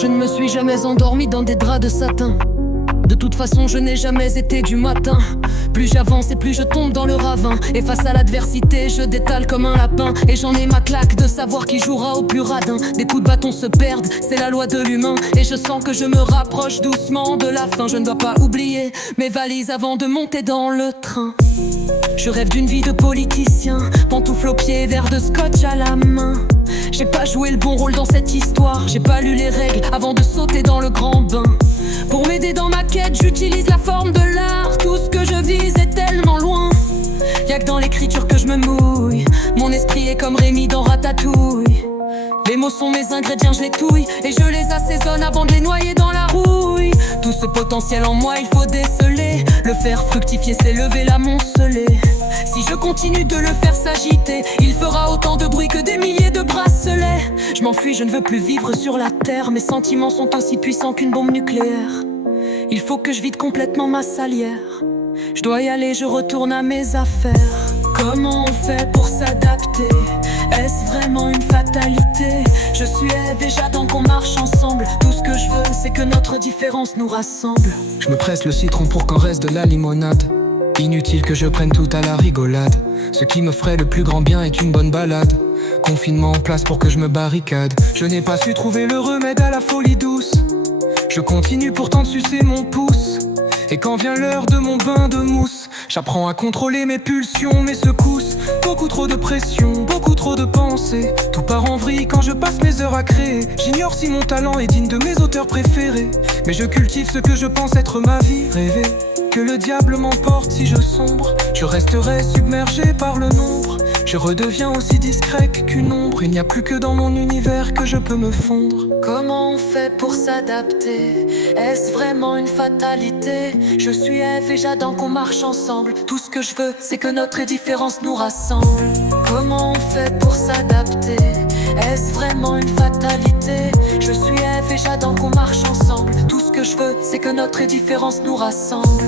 Je ne me suis jamais endormi dans des draps de satin. De toute façon je n'ai jamais été du matin. Plus j'avance et plus je tombe dans le ravin. Et face à l'adversité je détale comme un lapin. Et j'en ai ma claque de savoir qui jouera au plus radin. Des coups de bâton se perdent, c'est la loi de l'humain. Et je sens que je me rapproche doucement de la fin. Je ne dois pas oublier mes valises avant de monter dans le train. Je rêve d'une vie de politicien, pantoufles aux pieds, verre de scotch à la main. J'ai pas joué le bon rôle dans cette histoire. J'ai pas lu les règles avant de sauter dans le grand bain. Pour m'aider dans ma quête, j'utilise la forme de l'art. Tout ce que je vise est tellement loin. Y'a que dans l'écriture que je me mouille. Mon esprit est comme Rémi dans Ratatouille. Les mots sont mes ingrédients, je les touille et je les assaisonne avant de les noyer dans la rouille. Tout ce potentiel en moi, il faut déceler. Le faire fructifier, c'est lever l'amonceler. Si je continue de le faire s'agiter, il fera autant de bruit que des milliers de bracelets. Je m'enfuis, je ne veux plus vivre sur la terre. Mes sentiments sont aussi puissants qu'une bombe nucléaire. Il faut que je vide complètement ma salière. Je dois y aller, je retourne à mes affaires. Comment on fait pour s'adapter? Est-ce vraiment une fatalité? Je suis Ève et j'attends qu'on marche ensemble. Tout ce que je veux, c'est que notre différence nous rassemble. Je me presse le citron pour qu'en reste de la limonade. Inutile que je prenne tout à la rigolade. Ce qui me ferait le plus grand bien est une bonne balade. Confinement en place pour que je me barricade. Je n'ai pas su trouver le remède à la folie douce. Je continue pourtant de sucer mon pouce. Et quand vient l'heure de mon bain de mousse, j'apprends à contrôler mes pulsions, mes secousses. Beaucoup trop de pression, beaucoup trop de pensées. Tout part en vrille quand je passe mes heures à créer. J'ignore si mon talent est digne de mes auteurs préférés. Mais je cultive ce que je pense être ma vie rêvée. Que le diable m'emporte si je sombre. Je resterai submergé par le nombre. Je redeviens aussi discret qu'une ombre. Il n'y a plus que dans mon univers que je peux me fondre. Comment on fait pour s'adapter? Est-ce vraiment une fatalité? Je suis Ève et j'attends qu'on marche ensemble. Tout ce que je veux, c'est que notre différence nous rassemble. Comment on fait pour s'adapter? Est-ce vraiment une fatalité? Je suis Ève et j'attends qu'on marche ensemble. Tout ce que je veux, c'est que notre différence nous rassemble.